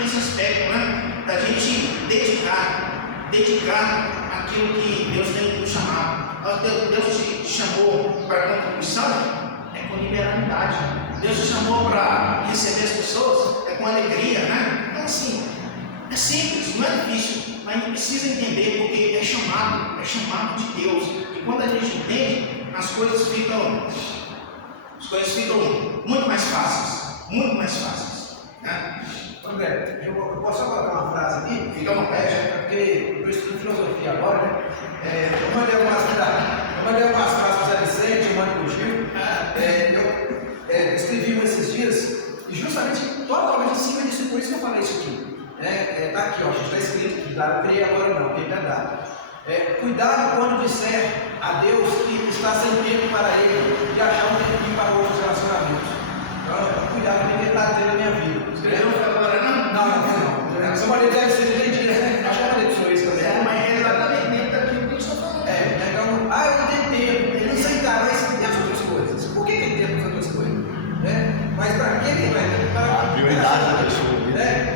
nesse aspecto, né? Da gente dedicar aquilo que Deus tem nos chamado. Deus te chamou para contribuição, é com liberalidade. Deus te chamou para receber as pessoas, é com alegria, né? Então assim, é simples, não é difícil, mas a gente precisa entender porque é chamado de Deus. E quando a gente entende, as coisas ficam muito mais fáceis, né? André, eu posso só colocar uma frase aqui? Fica uma vontade. Porque eu estudo filosofia agora, né? Eu mandei algumas frases para o Vicente, eu mando para o Gil. Eu escrevi uma esses dias, e justamente totalmente em cima disso, por isso que eu falei isso aqui. Está aqui, ó, está escrito, eu criei agora não, porque está dado. Cuidado quando disser a Deus que está sem tempo para ele e achar um tempinho para outros relacionamentos. Então, cuidado com o que ele está dizendo na minha vida. Escreveu agora não? Não. Essa maneira deve ser direitinho, né? Acho que eu falei do senhor isso também. Mas é exatamente dentro daquilo que a gente está falando. Então, ele tem tempo, ele não sei, cara, mas e as outras coisas? Por que tem tempo para as outras coisas? Mas para que ele vai ter? A prioridade da pessoa.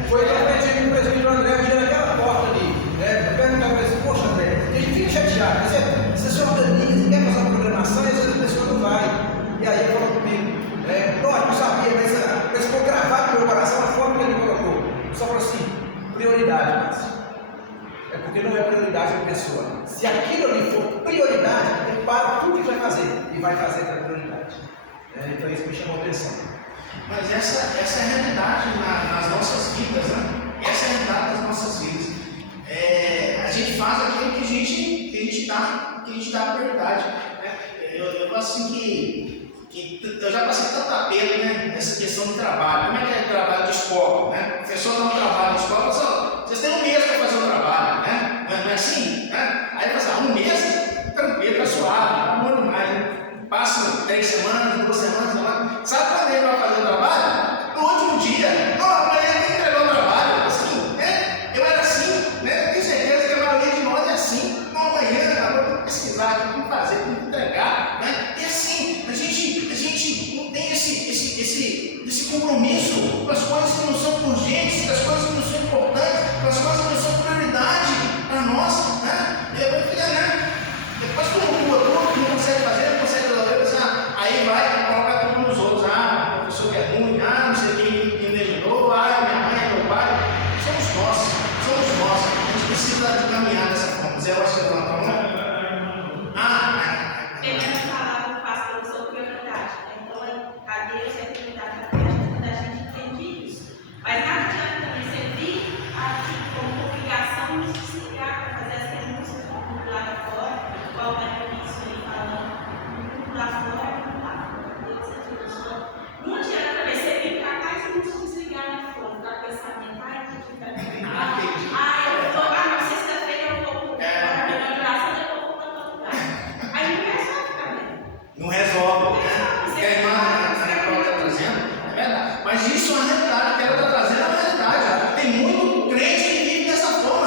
Foi realmente o presbítero André um naquela porta ali. Eu perguntava para ele, poxa, André, a gente fica chateado. Você se organiza, quer fazer uma programação e às vezes a pessoa não vai. E aí ele falou comigo, lógico, eu sabia, mas ficou gravado no meu coração a forma que ele colocou. Só falou assim, prioridade, Márcio. É porque não é prioridade da pessoa. Se aquilo ali for prioridade, ele para tudo que vai fazer e vai fazer aquela prioridade. Então isso me chamou a atenção. Mas essa é a realidade nas nossas vidas, né? Essa é a realidade das nossas vidas. A gente faz aquilo que a gente dá prioridade. Né? Eu gosto assim que eu já passei tanto apelo, né? Nessa questão de trabalho. Como é que é o trabalho de escola? Né? O professor dá um trabalho de escola, só, vocês têm um mês para fazer o trabalho, né? Não é assim? Né? Aí ele fala assim, um mês, tranquilo, tá suave, tá bom demais, né? Passa 3 semanas, 2 semanas, sabe quando ele vai fazer o trabalho? No último dia, amanhã tem que entregar o trabalho, assim, né? Eu era assim, né? Tenho certeza que a maioria de nós é assim. Não, amanhã, vou pesquisar, como fazer, como entregar, né? E assim, a gente não tem esse compromisso com as coisas que não são urgentes, com as coisas que não são importantes, com as coisas que não são prioridade para nós, né? Depois que não consegue fazer, não consegue resolver, aí vai, coloca tudo nos outros. O professor que é ruim, não sei quem me ajudou, minha mãe, meu pai. Somos nós. A gente precisa de caminhar dessa forma. Zé, eu acho que você vai falar. Primeira palavra passa pela sua prioridade. Então, a Deus é prioridade na vida quando a gente entende isso. Mas nada adianta também você vir aqui como obrigação de desligar para fazer as renúncias do mundo lá fora, igual o Maria isso aí falando, o mundo lá fora, o mundo lá fora. Deus é Deus. Não adianta também você vir para cá e você não se desligar lá fora, para pensamento, eu vou na sexta-feira, eu vou para a minha oração, eu vou para outro lugar. Aí não resolve também. Não resolve, né? Que a irmã está trazendo, é verdade. Mas isso é uma realidade, que ela está trazendo é uma realidade. Tem muito crente que vive dessa forma,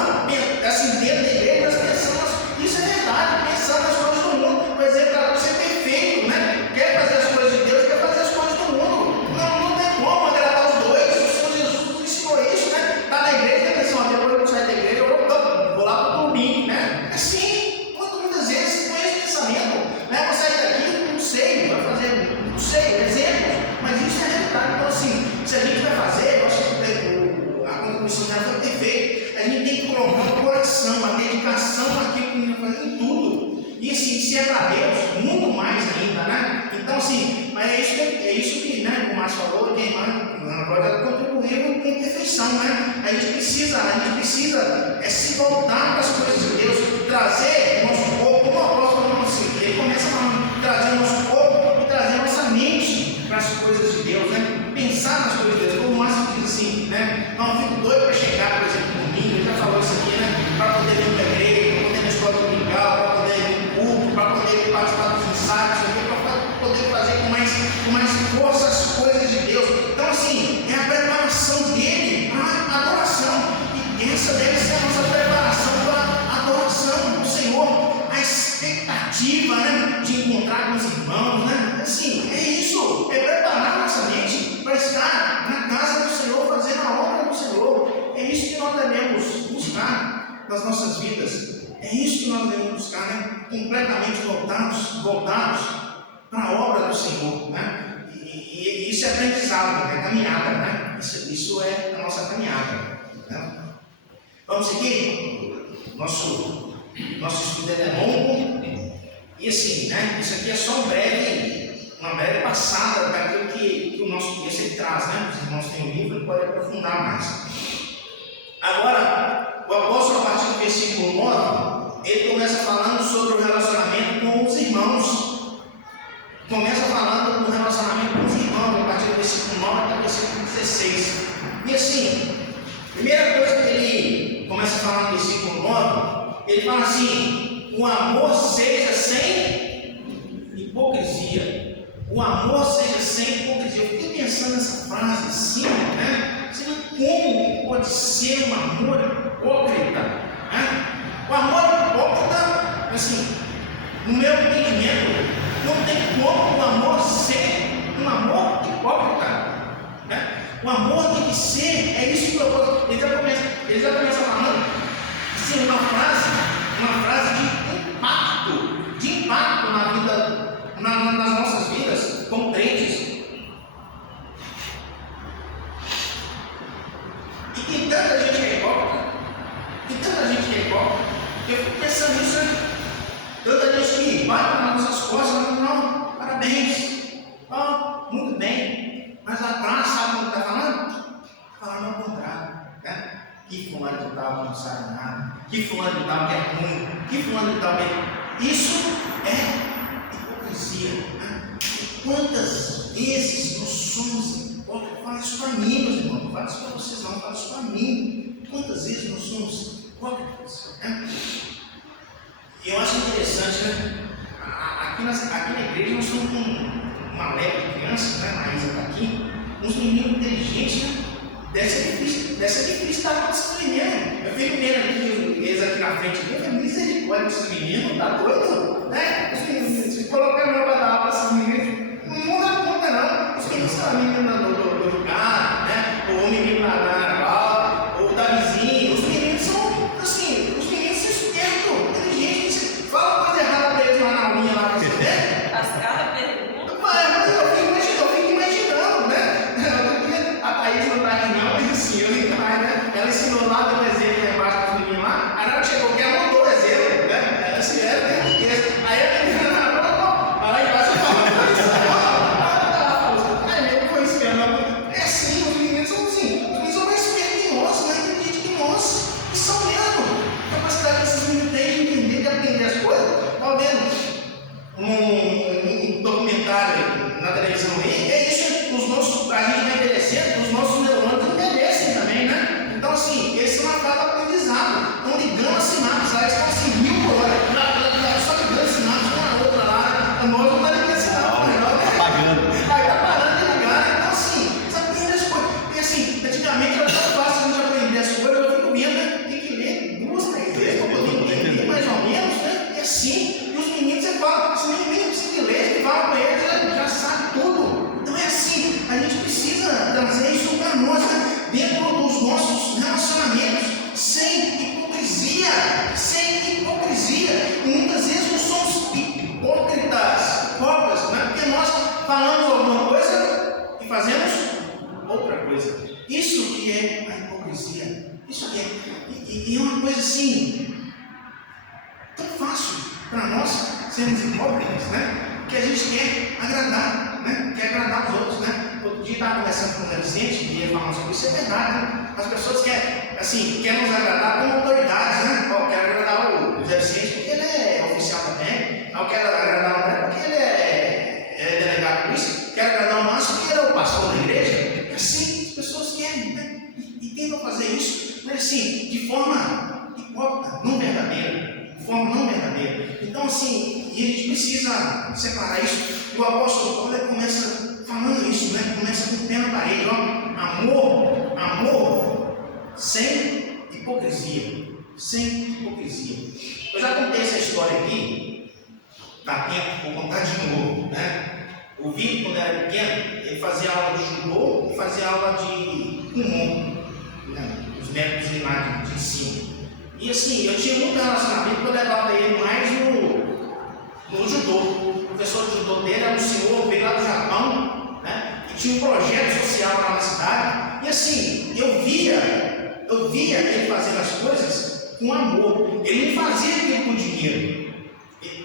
assim, dentro da igreja, pensando, isso é verdade, pensando nas coisas do mundo. Por exemplo, para ser perfeito, né? Quer fazer as coisas de Deus, quer fazer as coisas do mundo. Não tem como agradar os dois. O Senhor Jesus ensinou isso, né? Está na igreja, tem pessoa, depois eu saio da igreja, eu vou lá para o domingo, né? Assim, muitas vezes com esse pensamento, né? Vou sair daqui, não sei, vai fazer, não sei, exemplos, mas isso é a realidade. Então, assim, se a gente vai fazer, eu acho que a contribuição dela foi perfeita. A gente tem que colocar o coração, a dedicação naquilo que a gente vai fazer em tudo. E assim, se é para Deus, muito mais ainda, né? Então, assim, mas é isso que né, o Márcio falou, que a irmã pode contribuir com perfeição, né? A gente precisa se voltar para as coisas de Deus, trazer o nosso corpo, como o apóstolo falou assim, ele começa a trazer o nosso corpo e trazer a nossa mente para as coisas de Deus, né? Pensar nas coisas de Deus, como o Márcio diz assim, né? Não, eu fico doido para chegar, por exemplo, no domingo, ele já falou isso aqui, né? Para poder vir para a igreja, para poder ir na escola dominical, para poder ir no culto, para poder participar dos ensaios, para poder fazer com mais força as coisas de Deus. Então, assim, é a preparação dele para a adoração. E essa deve ser a nossa preparação para a adoração do Senhor. nas nossas vidas. É isso que nós devemos buscar, né? Completamente voltados para a obra do Senhor, né? E isso é aprendizado, é caminhada, né? Isso é a nossa caminhada, né? Vamos seguir? Nosso estudo é longo e assim, né? Isso aqui é só uma breve passada daquilo que o nosso texto ele traz, né? Os irmãos têm o livro e podem aprofundar mais. Agora, o apóstolo, a partir do versículo 9, ele começa falando sobre o relacionamento com os irmãos. Começa falando do relacionamento com os irmãos, a partir do versículo 9 até o versículo 16. E assim, a primeira coisa que ele começa a falar no versículo 9, ele fala assim: o amor seja sem hipocrisia. O amor seja sem hipocrisia. Eu fiquei pensando nessa frase assim, né? Como pode ser um amor hipócrita? Né? O amor hipócrita, assim, no meu entendimento, não tem como o amor ser um amor hipócrita. Né? O amor tem que ser, é isso que eu ele já começa falando, assim, uma frase de impacto na vida, nas nossas vidas, como crentes. E tem tanta gente que é hipócrita, eu fico pensando nisso, né? Tanta gente que vai para as nossas costas, não, parabéns, muito bem, mas lá atrás, sabe o que está falando? Está falando ao contrário, né? Que fulano de tal não sabe nada, que fulano de tal que é ruim, que fulano de tal que é. Isso é hipocrisia, né? E quantas vezes nós somos hipócritas? Fala isso para mim, meus irmãos, não fala isso para vocês, não, fala isso para mim. Quantas vezes nós somos hipócritas, né? E eu acho interessante, né? Aqui na igreja nós estamos com uma leva de crianças, né? A Maísa está aqui, uns meninos inteligentes, né? Dessa é difícil estar com esses meninos. Eu fico vendo aqui, eles aqui na frente, eu falei, misericórdia, esses meninos, tá doido? Né? Os meninos, se colocar a mão para dar aula para esses meninos, não dá conta não. Os meninos são meninos do lugar, né? Ou o menino na aula, ou da vizinha, os meninos são, assim, os meninos são espertos, inteligentes. Fala coisa errada para eles lá na aulinha lá, você vê? As caras perguntam. Mas eu fico imaginando, né? A Thaís não está aqui não, mas assim, eu nem mais, né? Ela ensinou lá, deu um exemplo lá embaixo para os meninos lá, aí ela chegou que ela mudou o exemplo, né? Ela assim, era bem português. Aí a menina lá embaixo falou, aí foi esperando. É assim, os meninos são assim, os meninos são mais espertos que nós, mais inteligentes que nós, e são mesmo. A capacidade desses meninos têm de entender, de aprender as coisas. Estava vendo um documentário na televisão aí, é isso, a gente vai envelhecendo, os nossos neurônios envelhecem também, né? Então, assim, eles são uma capa aprendizado, estão ligando as sinapses, eles estão assim, 1000 por hora, só ligando as sinapses uma na outra lá, nós não está ligando sinal, melhor, né? Apagando. Aí está parando de ligar, então, assim, você aprende as coisas, porque assim, antigamente era tão fácil a gente aprender as coisas, eu fico vendo, né? Tem que ler 2, 3 vezes para poder entender mais ou menos, né? E assim, e os meninos, você fala, você nem precisa de ler, você fala para eles, já sabe tudo. Então é assim, a gente precisa trazer isso para nós, né? Dentro dos nossos relacionamentos, sem hipocrisia, e muitas vezes nós somos hipócritas, né? Porque nós falamos alguma coisa e fazemos outra coisa. Isso que é a hipocrisia, isso que é, e é uma coisa assim, tão fácil para nós sermos hipócritas, né? Que a gente quer agradar, né? Quer agradar os outros, né? Outro dia estava conversando com um adolescente e ele falando sobre isso, é verdade, né? As pessoas querem nos agradar como autoridades, né? Eu quero agradar o Zé Vicente porque ele é oficial também, eu quero agradar o André porque ele é delegado de polícia, quero agradar o Márcio porque ele é o pastor da igreja. É assim, as pessoas querem, né? E tentam fazer isso, mas assim, de forma hipócrita, não verdadeira. Forma não verdadeira. Então, assim, e a gente precisa separar isso. E o apóstolo Paulo começa falando isso, né? Começa com o pé na parede, ó. Amor sem hipocrisia. Sem hipocrisia. Eu já contei essa história aqui, dá tempo, vou contar de novo, né? O Vitor, quando era pequeno, ele fazia aula de judô e fazia aula de kumon, né? Os métodos de ensino. E E assim, eu tinha muito relacionamento que eu levava ele mais no judô. O professor de judô dele era um senhor, veio lá do Japão, né? E tinha um projeto social lá na cidade. E assim, eu via ele fazendo as coisas com amor. Ele não fazia aquilo com dinheiro.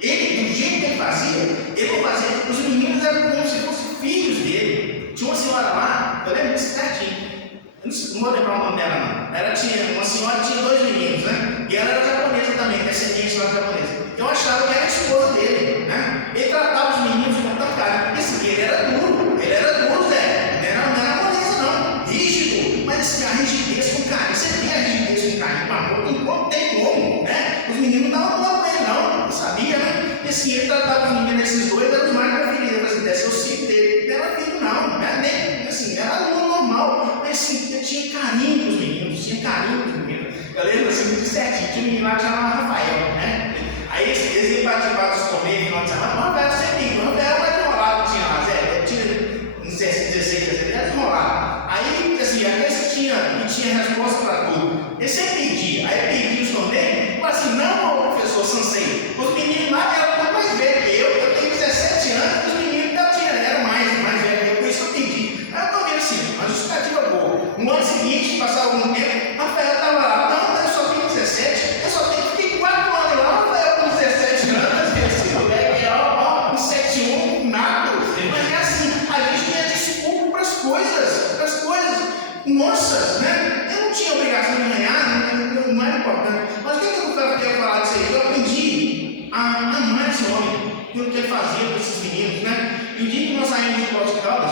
Ele, do jeito que ele fazia, ele não fazia. Os meninos eram como se fossem filhos dele. Tinha uma senhora lá, eu lembro disso certinho. Eu não vou lembrar o nome dela, não. Uma senhora tinha 2 meninos, né? E ela era japonesa também, descendente lá japonesa. Eu achava que era a esposa dele, né? Ele tratava os meninos com tanto carinho. E assim, ele era duro, Zé. Não era moleza, não. Rígido, mas assim, a rigidez com carinho. Você tem a rigidez com carinho, com amor, não tem como, né? Os meninos não davam bola com ele, não sabia, né? E assim, ele tratava os meninos, esses dois, eram os mais preferidos. Assim, desse o filho dele. Não era filho, não. Era nem, assim, era aluno normal. Mas assim, ele tinha carinho com os meninos, Eu lembro assim, de certinho, tinha um menino lá que chamava Rafael, né? Aí eles iam participar dos torneios no final de semana, o Rafael sempre, o Rafael mais enrolado que tinha lá, Zé, eu tinha uns 16, 17, era enrolado. Aí, assim, aqueles que tinha resposta para tudo, ele sempre pedia, aí ele pedia os torneios, falou assim, não, professor Sansei, os meninos lá eram muito mais velhos que eu tenho 17 anos, os meninos eram mais velhos, por isso eu pedi. Aí eu tô vendo assim, mas justificativa boa. No ano seguinte, passava algum tempo, Rafael estava lá, não, mas eu só tenho 17, eu só fiquei 4 anos lá, Rafael com 17 anos, esse moleque, ó, um 7-1, nada. Mas é assim, a gente tinha desculpa para as coisas nossas, né? Eu não tinha obrigação de ganhar, não era importante. Mas o que eu quero falar disso aí? Eu aprendi a amar esse homem, pelo que ele fazia com esses meninos, né? E o dia que nós saímos de Porto de Caldas,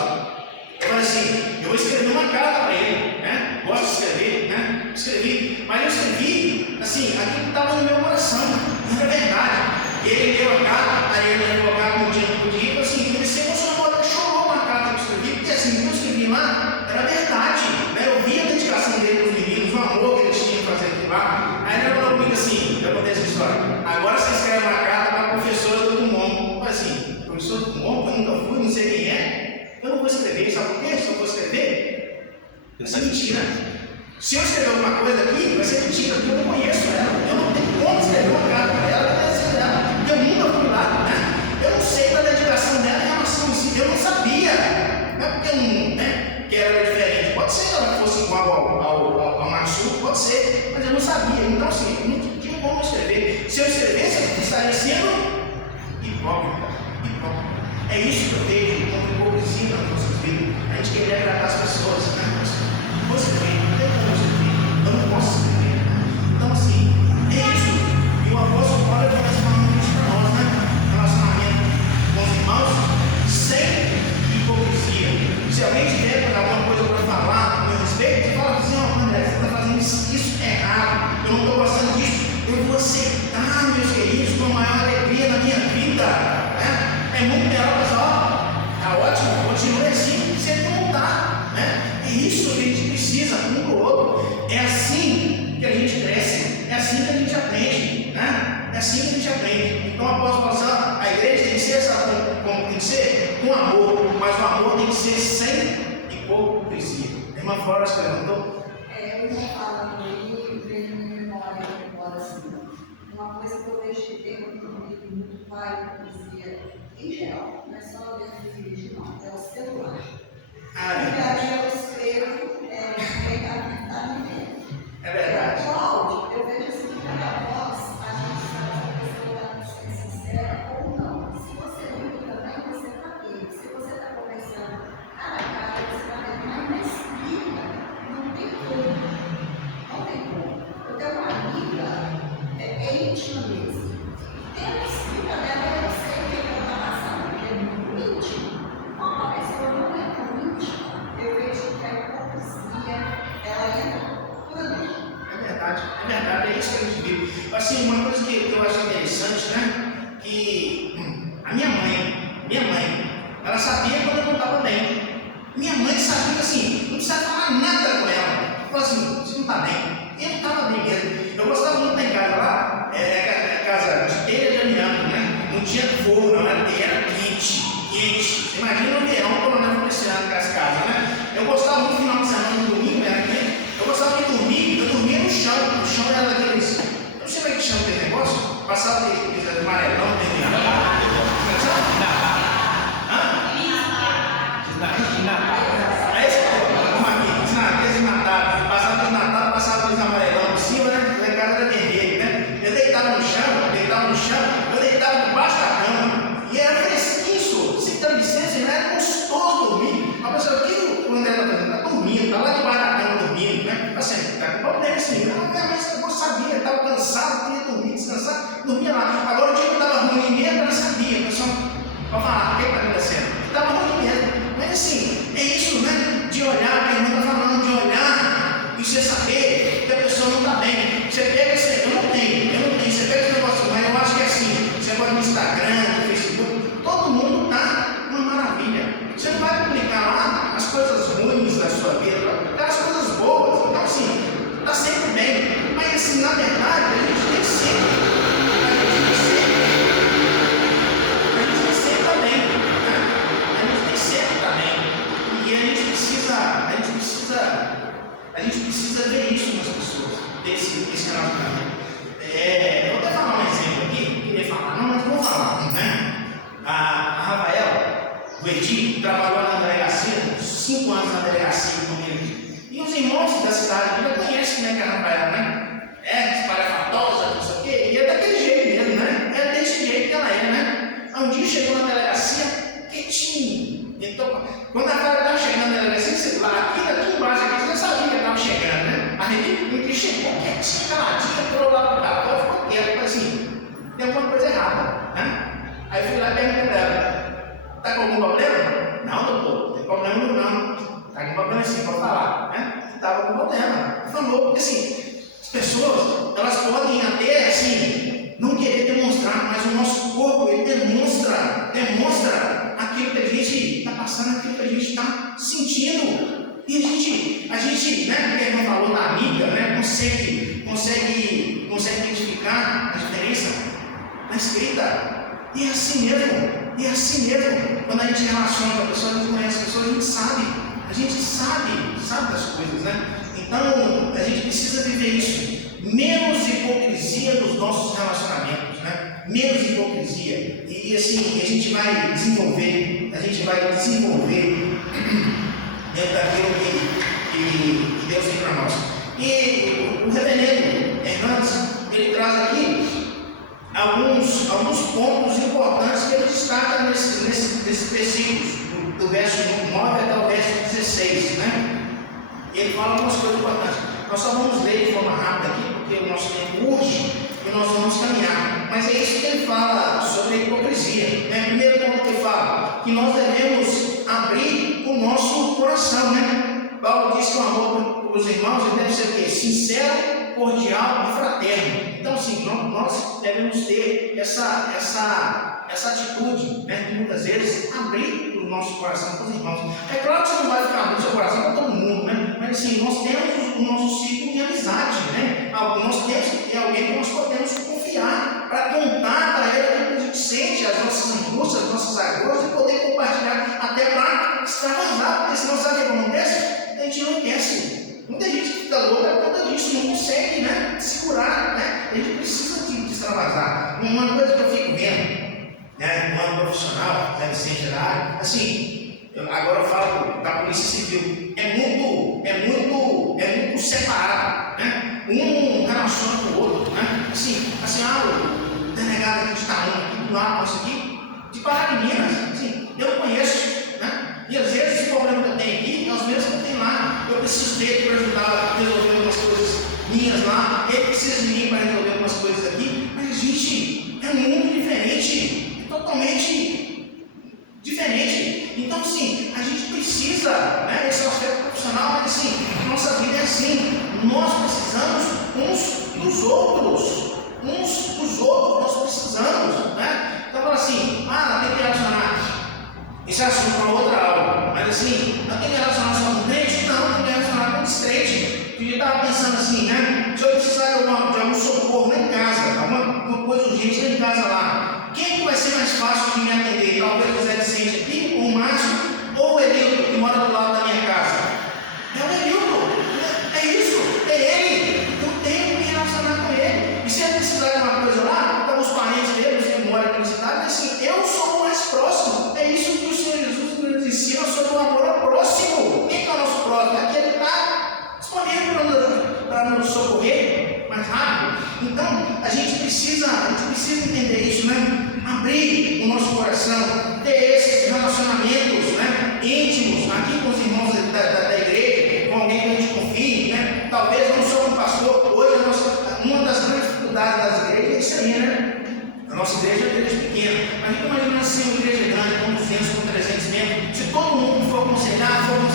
eu falei assim, eu vou escrever uma carta para ele, né? Gosto de escrever, né? Escrevi, mas eu escrevi, assim, aquilo que estava no meu coração, não era verdade. Ele leu a carta, aí ele levou a carta no dia do dia, assim, ele se emocionou, até chorou uma carta que eu escrevi, porque assim, o que eu escrevi lá era verdade, né? Eu vi a dedicação dele para os meninos, o amor que eles tinham em fazer aquilo lá. Aí ele falou comigo assim, eu contei essa história, agora você escreve uma carta para a professora do Dumont. Eu falei assim, professor do Dumont, eu nunca fui, não sei quem é, eu não vou escrever, sabe por quê? Se eu for escrever, vai ser mentira. Se eu escrever alguma coisa aqui, vai ser mentira, porque eu não conheço ela, eu não tenho como escrever uma carta para ela, porque eu nunca fui lá, né? Eu não sei da dedicação dela em relação a isso, eu não sabia, não é porque eu não, né, que era diferente, pode ser que ela fosse igual ao Maxu, pode ser, mas eu não sabia, então assim, eu não tinha como escrever. Se eu escrevesse, eu estaria sendo hipócrita. É isso que eu vejo como hipocrisia nas nossas vidas, a gente querer agradar as pessoas, né? Você vê, não tem como escrever, eu não posso escrever. Então assim, é isso. E o apóstolo Paulo começa falando isso para nós, né? Relacionamento com os irmãos, sem hipocrisia. Se alguém tiver alguma coisa para falar a meu respeito, você fala assim, ó, André, você está fazendo isso errado, eu não estou gostando disso, eu vou aceitar, meus queridos, com a maior alegria na minha vida. Né? É muito melhor, pessoal, tá ótimo, continue assim, você não está, né? É isso que a gente precisa, um do outro. É assim que a gente cresce, é assim que a gente aprende, né? É assim que a gente aprende. Então, após passar, a igreja tem que ser, sabe como tem que ser? Com amor, mas o amor tem que ser sem hipocrisia. Tem uma Flora que levantou? Eu vou falar aí, vejo minha memória agora assim. Uma coisa que eu vejo que tem muito vai hipocrisia em geral, não é só dentro do vídeo, não, é o celular. Porque aí eu escrevo, tá vivendo. É verdade. Cláudio, eu vejo assim que cada voz, a gente sabe se a pessoa está sendo sincera ou não. Se você não também, você está aqui. Se você está conversando cara a cara, você está vendo, mas na escrita, não tem como. Não tem como. Eu tenho uma amiga, é íntima mesmo. Tem a escrita dela, eu não sei o que ela está passando, porque é muito íntimo. Uma pessoa não é tão íntima, eu vejo que a hipocrisia, ela entra. É verdade, é isso que a gente vive. Assim, uma coisa que eu acho interessante, né? Que a minha mãe, ela sabia quando eu não estava bem. Minha mãe sabia assim, não precisava falar nada com ela. Ela falou assim, você não está bem? Eu não estava bem mesmo. Eu gostava muito da casa lá, casa de telha de amianto, né? Não tinha forno, não era quente. Você imagina o verão, o coronel Feliciano com as casas, né? Eu gostava muito do final de semana, no domingo, era quente. Eu gostava de dormir, eu dormia no chão era daqueles para falar o que está acontecendo. Estava ruim mesmo. Mas assim, é isso, né? De olhar, que a irmã está falando, de olhar e você saber que a pessoa não está bem. Você pega esse, eu não tenho, você pega esse negócio, mas eu acho que é assim, você vai no Instagram, no Facebook, todo mundo está uma maravilha. Você não vai publicar lá as coisas ruins da sua vida, aquelas coisas boas. Então assim, está sempre bem. Mas assim, na verdade, a gente tem sempre também, né? A gente tem sempre também. E a gente precisa ver isso nas pessoas, desse relacionamento. Eu vou até falar um exemplo aqui, queria falar, não, mas vou falar, né? A Rafael, o Edi, trabalhou na delegacia, 5 anos na delegacia comigo. E os irmãos da cidade já conhecem, né, que a Rafael, né? Espalhafatosa, não sei o quê, e é daquele jeito mesmo, né? É desse jeito que ela é, né? Um dia chegou na delegacia, quietinho. Então, quando a Rafael estava chegando na delegacia, você lá, aqui embaixo, aqui, você já sabia que estava chegando, né? Aí ele chegou quietinho, caladinho, entrou lá no carro, ficou quieto, assim, tem alguma coisa errada, né? Aí eu fui lá e perguntei para ela, está com algum problema? Não, doutor, não tem problema não. Está com problema sim, pode falar, né? Estava com problema. Falou, porque assim, as pessoas, elas podem até, assim, não querer demonstrar, mas o nosso corpo, ele demonstra aquilo que a gente está passando, aquilo que a gente está sentindo. E a gente, né, como a irmã falou da amiga, né, consegue identificar a diferença na escrita. E é assim mesmo. Quando a gente relaciona com a pessoa, a gente conhece a pessoa, a gente sabe das coisas, né? Então, a gente precisa viver isso. Menos hipocrisia nos nossos relacionamentos, né? Menos hipocrisia. E assim, a gente vai desenvolver dentro daquilo que Deus tem para nós. E o reverendo Hernandes, ele traz aqui alguns pontos importantes que ele destaca nesses versículos, do verso 9 até o verso 16, né? Ele fala algumas coisas importantes. Nós só vamos ler de forma rápida aqui, porque o nosso tempo urge e nós vamos caminhar. Mas é isso que ele fala sobre a hipocrisia, né? Primeiro ponto que ele fala, que nós devemos abrir o nosso coração, né? Paulo diz que o amor para os irmãos deve ser o quê? Sincero, cordial e fraterno. Então, assim, nós devemos ter essa atitude, né, de muitas vezes abrir o nosso coração para os irmãos. É claro que você não vai ficar abrindo o seu coração para todo mundo, né? Mas assim, nós temos o nosso ciclo de amizade, né? Nós temos que ter alguém que nós podemos confiar para contar para ele aquilo que a gente sente, as nossas angústias, as nossas agruras, e poder compartilhar até para extravasar, porque senão sabe o que acontece? A gente enlouquece. Muita gente fica louca por conta disso, não consegue, né, segurar, né? A gente precisa de extravasar. Uma coisa que eu fico vendo, né, no ano profissional, da licença da área, assim, agora eu falo da Polícia Civil, é muito separado, né? Um relaciona com o outro, né? Assim, o delegado aqui de Itaúna, aqui do lado nosso aqui, de Pará de Minas, assim, eu conheço, né? E às vezes o problema que eu tenho aqui é os mesmos que eu tenho lá. Eu preciso dele para ajudar a resolver algumas coisas minhas lá, ele precisa de mim para resolver algumas coisas aqui, mas a gente é muito diferente, totalmente diferente. Então, sim, a gente precisa, né? Esse é o aspecto profissional, mas assim, a nossa vida é assim, nós precisamos uns dos outros, nós precisamos, né? Então, assim, tem que relacionar. Esse é assunto para outra aula, mas assim, não tem que relacionar só com crente? Não, tem que relacionar com descrente. Eu estava pensando assim, né? Se eu precisar de algum socorro lá em casa, alguma coisa urgente lá em casa lá, quem que vai ser mais fácil de me atender? Talvez o Zé Vicente aqui, ou o Márcio, ou o Elildo, que mora do lado da minha casa. É o Elildo, é isso, é ele. Eu tenho que me relacionar com ele. E se ele precisar de uma coisa lá, estão os parentes dele, que moram aqui na cidade, mas assim, eu sou o mais próximo. É isso que o Senhor Jesus nos ensina sobre o amor ao próximo. Quem é o nosso próximo? É aquele que está disponível para nos socorrer mais rápido. Então, a gente precisa entender isso, né? Abrir o nosso coração, ter esses relacionamentos, né, íntimos, aqui com os irmãos da igreja, com alguém que a gente confie, né? Talvez não só com o pastor. Hoje, uma das grandes dificuldades das igrejas é isso aí, né? A nossa igreja é uma igreja pequena, mas imagina assim, uma igreja grande. todo mundo for aconselhar só com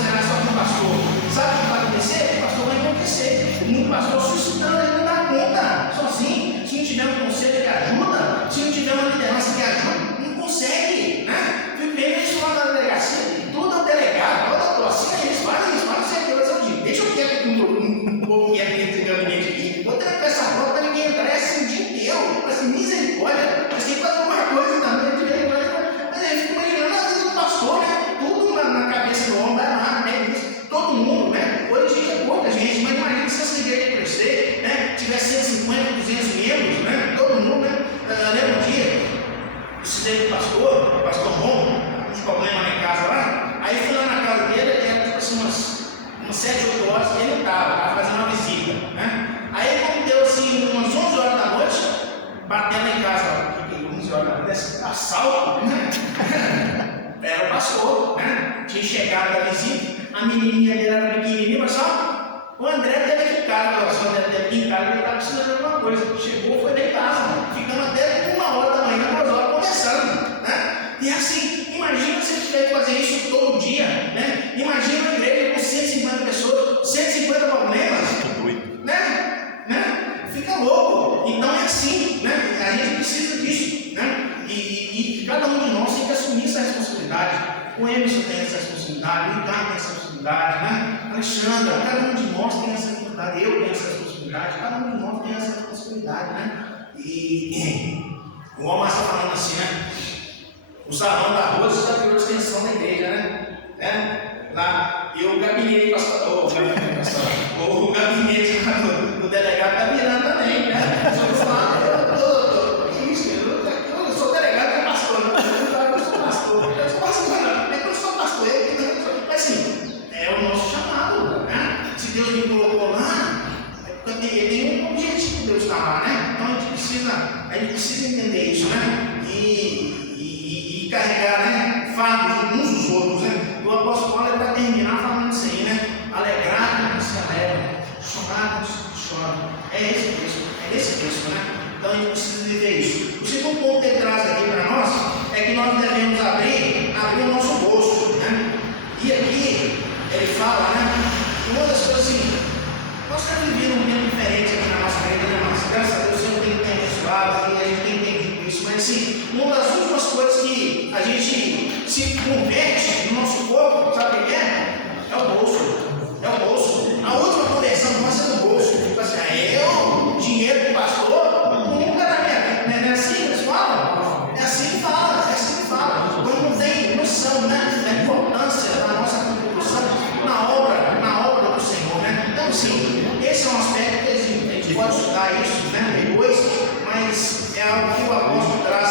o pastor, sabe o que vai acontecer? O pastor vai enlouquecer. O pastor suscitando, ele não dá conta sozinho. Se não tiver um conselho que ajuda, se não tiver uma liderança que ajuda, não consegue, né? Vivendo isso lá na delegacia, tudo é o delegado, toda a atuação, eles falam certeza. Eu digo, deixa eu quieto aqui um pouco que é dentro do gabinete aqui, vou trancar essa porta para ninguém entrar, é assim o dia inteiro, assim, misericórdia, mas tem que fazer alguma coisa também, mas aí fica imaginando a vida do pastor, né? Tudo na cabeça do homem, vai lá, né? Todo mundo, né? Hoje em dia é pouca gente, mas imagina se essa igreja crescer, né? Tiver 150, 200 membros, né? Todo mundo, né? Eu lembro um dia, precisei do pastor Ron, uns problemas lá em casa lá, aí fui lá na casa dele, era tipo assim umas 7, 8 horas que ele não estava fazendo uma visita, né? Aí quando deu assim umas 11 horas da noite, batendo lá em casa, 11 horas da noite, assalto, né? Era o pastor, né? Tinha chegado da visita, a menininha dele era pequenininha, mas só o André teve aqui em casa, só deve aqui em casa, ele estava precisando de alguma coisa. Chegou, foi lá em casa, ficando até 1 hora da manhã, 2 horas conversando, né? E assim, imagina se a gente tiver que fazer isso todo dia, né? Imagina uma igreja com 150 pessoas, 150 problemas, né? Fica louco. Então é assim, né? A gente precisa disso, né? E cada um de nós tem que assumir essa responsabilidade. O Emerson tem essa responsabilidade, o Ricardo tem essa responsabilidade, né? Alexandra, cada um de nós tem essa responsabilidade, eu tenho essa responsabilidade, cada um de nós tem essa responsabilidade, né? E o Omar está falando assim, né? O salão da rua está virou extensão da igreja, né? Lá, e o gabinete o gabinete do delegado está virando também, né? Só que eu falo, eu sou delegado, eu sou pastor, eu sou pastor, eu sou pastor, mas assim, é o nosso chamado, né? Se Deus me colocou lá, tem um objetivo de Deus estar lá, né? Então a gente precisa entender isso, né? E carregar, né? Fardos uns dos outros, né? O apóstolo Paulo vai terminar falando isso aí, né? Alegrar quando se alegra, chorar quando se chora. É esse texto, né? Então a gente precisa viver isso. O segundo ponto que ele traz aqui para nós é que nós devemos abrir o nosso bolso, né? E aqui ele fala, né? Uma das coisas assim, nós estamos vivendo um tempo diferente aqui na nossa igreja, né? Mas graças a Deus o Senhor tem abençoado e a gente tem entendido isso. Mas assim, uma das últimas coisas que a gente se converte no nosso corpo, sabe o que é? É o bolso. É o bolso. A última conversão nossa é no bolso. Tipo assim, dinheiro do pastor, nunca na minha vida. Não é assim que eles falam? É assim que fala. Quando não tem noção, né? Da importância da nossa contribuição na obra do Senhor, né? Então, assim, esse é um aspecto que a gente pode estudar isso, né? Depois, mas é algo que o apóstolo traz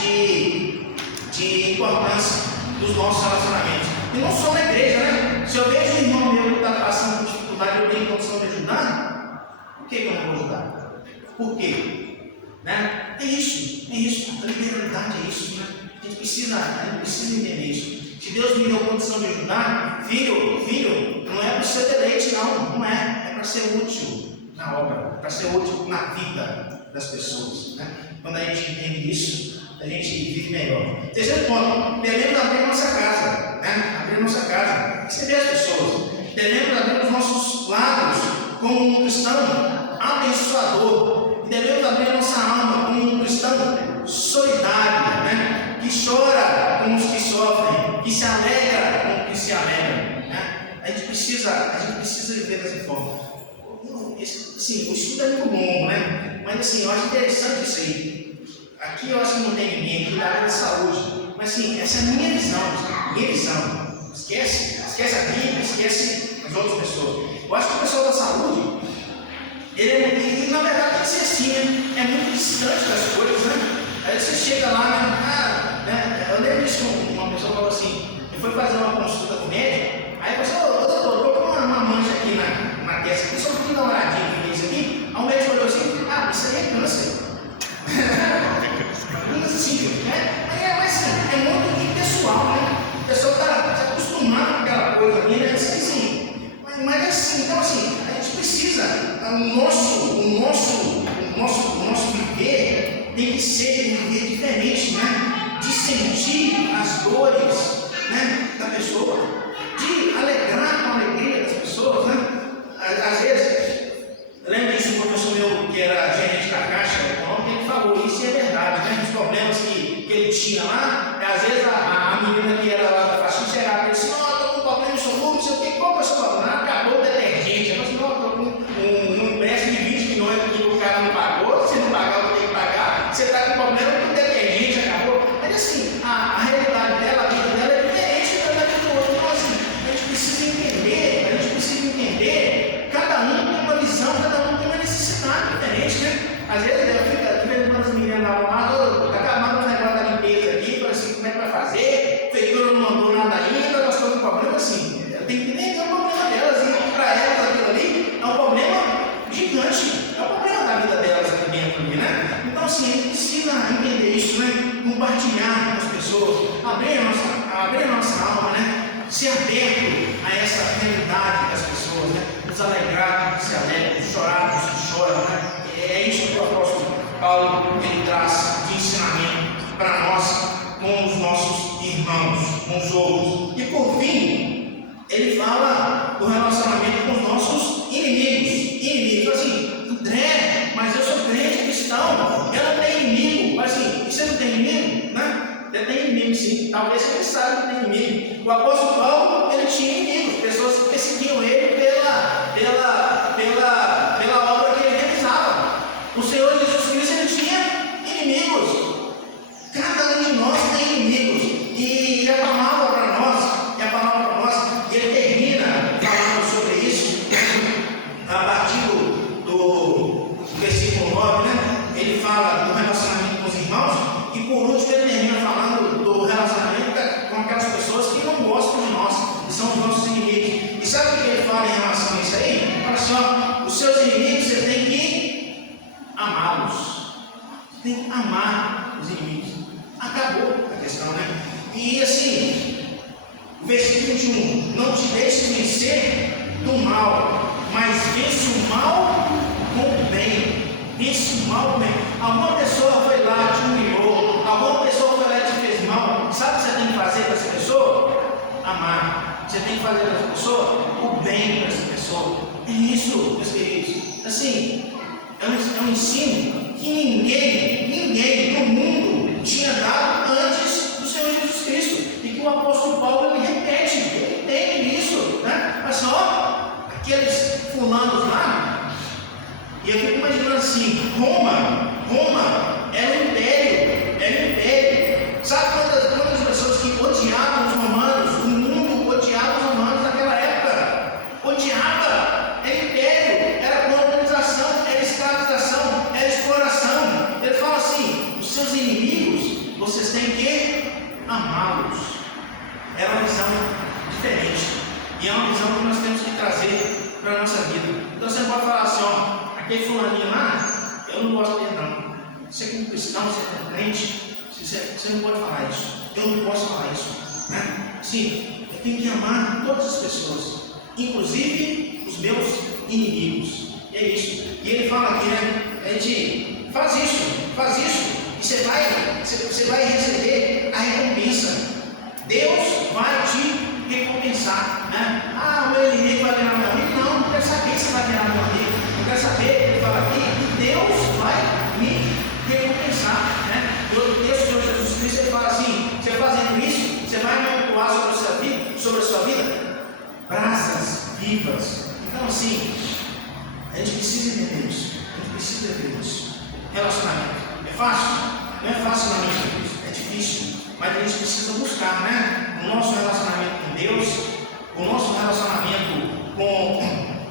de importância dos nossos relacionamentos. E não só na igreja, né? Se eu vejo um irmão meu que está passando por dificuldade e eu tenho condição de ajudar, por que eu não vou ajudar? Por quê? Né? É isso. A liberalidade é isso, né? A gente precisa entender isso. Se Deus me deu condição de ajudar, filho, não é para ser deleite, não é. É para ser útil na obra, para ser útil na vida das pessoas, né? Quando a gente entende isso, a gente vive melhor. Terceiro ponto, devemos abrir nossa casa, né? Abrir nossa casa, receber as pessoas. Devemos abrir os nossos lados como um cristão abençoador. Devemos abrir a nossa alma como um cristão solidário, né? Que chora com os que sofrem, que se alegra com os que se alegram, né? A gente precisa viver dessa forma. Sim, o estudo é muito longo, né? Mas assim, eu acho interessante isso aí. Aqui eu acho que não tem ninguém aqui da área da saúde. Mas assim, essa é a minha visão. Esquece a Bíblia, esquece as outras pessoas. Eu acho que o pessoal da saúde, ele na verdade tem que ser assim, né? É muito distante das coisas, né? Aí você chega lá, né? Eu lembro disso, uma pessoa falou assim, ele foi fazer uma consulta com o médico, aí a pessoa, doutor, eu tô com uma mancha aqui na testa, aqui, só um pouquinho da olhadinha que isso aqui. Aí o médico olhou assim, isso aí é câncer. Muito simples, né? Mas assim, é muito impessoal, né? A pessoa está se acostumando com aquela coisa ali, né? Assim, mas assim, então assim, a gente precisa, o nosso viver tem que ser um viver diferente, né? De sentir as dores né, da pessoa, de alegrar com a alegria das pessoas, né? Às vezes, eu lembro disso, um professor meu que era gerente da Caixa Econômica, ele falou, isso é verdade, né? Os problemas que ele tinha lá, às vezes a menina que era lá da faxina chegava e disse, não, eu estou com um problema insolúvel, não sei o que, qual que é o seu problema? Acabou o detergente. Eu falei, não, eu estou com um empréstimo de 20 milhões que o cara não pagou, se não pagar, eu tenho que pagar, você está com problema com o detergente, acabou. Mas assim, a realidade dela, a vida dela é diferente da vida do outro. Então assim, a gente precisa entender, cada um tem uma visão, cada um tem uma necessidade diferente, né? Às vezes eu fico, de vez em quando as meninas lá, acabando o negócio da limpeza aqui, falo assim, como é que vai fazer? A feitura não mandou nada ainda, nós estamos com problema assim. Eu tenho que entender o problema delas, e para elas aquilo ali é um problema gigante, é o problema da vida delas aqui dentro, né? Então assim, a gente precisa entender isso, né? Compartilhar com as pessoas, abrir a nossa alma, né? Ser aberto a essa realidade das pessoas, né? Nos alegrar, se alegram, chorar, se choram, né? É isso que o apóstolo Paulo ele traz de ensinamento para nós com os nossos irmãos, com os outros. E por fim, ele fala do relacionamento com os nossos inimigos. Inimigos, assim, André, mas eu sou crente cristão, eu não tenho inimigo. Mas assim, você não tem inimigo? Né? Você tem inimigo sim, talvez você nem saiba que tem inimigo. O apóstolo Paulo, ele tinha inimigos, pessoas que perseguiam ele pela obra que ele realizava. O Senhor Jesus Cristo, ele tinha inimigos. Cada um de nós tem inimigos. E a palavra para nós, e ele termina falando sobre isso, a partir do versículo 9, né? Ele fala do relacionamento com os irmãos, e por último ele termina falando do relacionamento com aquelas pessoas que não gostam de nós, que são os nossos inimigos. E sabe o que ele fala em relação a isso aí? Ele fala assim, ó, os seus inimigos você tem que amá-los. Você tem que amar os inimigos. Acabou a questão, né? E assim, o versículo 21, não te deixes vencer do mal, mas vence o mal com o bem. Vence o mal com o bem. Alguma pessoa foi lá, te humilhou, alguma pessoa foi lá e te fez mal. Sabe o que você tem que fazer para essa pessoa? Amar. Você tem que fazer para essa pessoa o bem para essa pessoa. É isso, meus queridos. Assim, é um ensino que ninguém no mundo tinha dado antes do Senhor Jesus Cristo. E que o apóstolo Paulo ele repete, ele entende isso, né? Mas só aqueles fulanos lá, e eu fico imaginando assim, Roma era um império. Sabe quantas pessoas que odiavam os romanos, o mundo odiava os romanos naquela época? Odiava, era império, era colonização, era escravização, era exploração. Ele fala assim, os seus inimigos, vocês têm que amá-los. Era uma visão diferente, e é uma visão que nós temos que trazer para a nossa vida. Então você pode falar assim, ó, aquele fulaninho lá, eu não gosto dele não. Você como cristão, você é crente, você não pode falar isso. Eu não posso falar isso, né? Sim, eu tenho que amar todas as pessoas, inclusive os meus inimigos. E é isso. E ele fala aqui, né? A gente faz isso, e você vai receber a recompensa. Deus vai te recompensar, né? Ah, o meu inimigo vai virar meu amigo. Não quero saber se vai virar meu amigo. Eu quero saber, ele fala aqui, que Deus vai me recompensar, né? E outro texto, o Senhor Jesus Cristo, ele fala assim, você fazendo isso, você vai mantuar sobre a sua vida brasas vivas. Então assim, a gente precisa entender isso, a gente precisa ver isso. Relacionamento, é fácil? Não é fácil na minha vida, é difícil, mas a gente precisa buscar, né? O nosso relacionamento com Deus, o nosso relacionamento com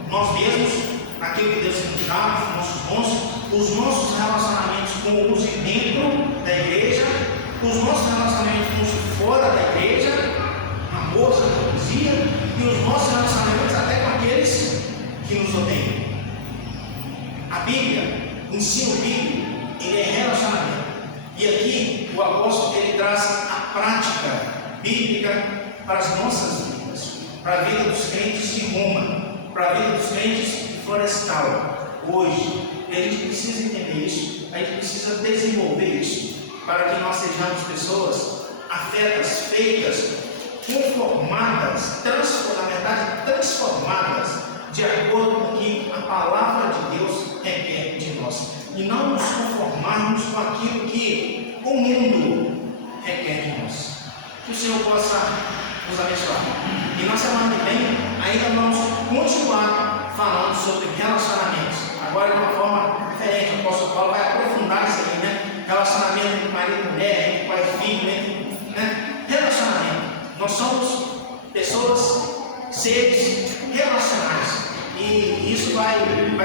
nós mesmos, aquilo que Deus nos dá, os nossos dons, os nossos relacionamentos com os de dentro da igreja, os nossos relacionamentos com os de fora da igreja, amor, hipocrisia, e os nossos relacionamentos até com aqueles que nos odeiam. A Bíblia, o ensino bíblico, ele é relacionamento. E aqui o apóstolo ele traz a prática bíblica para as nossas vidas, para a vida dos crentes de Roma, para a vida dos crentes de Florestal. Hoje, a gente precisa entender isso, a gente precisa desenvolver isso, para que nós sejamos pessoas afetas, feitas conformadas, na verdade, transformadas de acordo com o que a palavra de Deus requer de nós. E não nos conformarmos com aquilo que o mundo requer de nós. Que o Senhor possa nos abençoar. E na semana que vem, ainda vamos continuar falando sobre relacionamentos. Agora de uma forma diferente, o apóstolo Paulo vai aprofundar isso aí, né? Relacionamento entre marido e mulher, entre pai e filho, né? Relacionamento. Nós somos pessoas, seres relacionais. E isso vai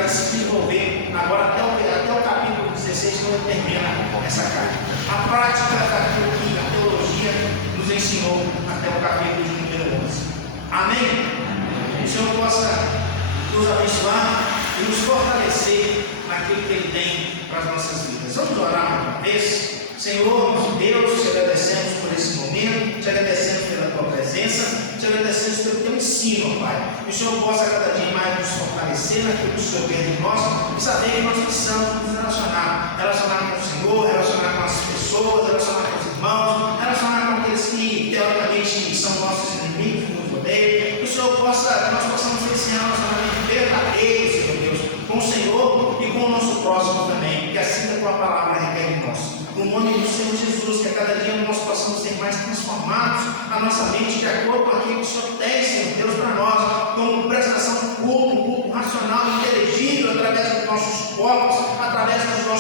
se desenvolver agora até o capítulo 16, quando termina essa carta. A prática daquilo que a teologia nos ensinou até o capítulo de número 11. Amém? Que o Senhor possa nos abençoar e nos fortalecer naquilo que Ele tem para as nossas vidas. Vamos orar mais uma vez. Senhor, nosso Deus, te agradecemos por esse momento, te agradecemos pela tua presença, te agradecemos pelo teu ensino, Pai. Que o Senhor possa cada dia mais nos fortalecer naquilo que o Senhor quer de nós e saber que nós precisamos nos relacionar com o Senhor, relacionar com as pessoas, relacionar com os irmãos, relacionar com aqueles que teoricamente são nossos inimigos, que nos odeiam. Que o Senhor possa, nós possamos ter esse relacionamento verdadeiro, Senhor Deus, com o Senhor e com o nosso próximo também, que assim a tua palavra requer de nós. No nome do Senhor Jesus, que a cada dia nós possamos ser mais transformados, a nossa mente de acordo com aquilo que o Senhor tem, Senhor Deus, para nós, como prestação de culto, um culto racional, inteligível, através dos nossos corpos, através dos nossos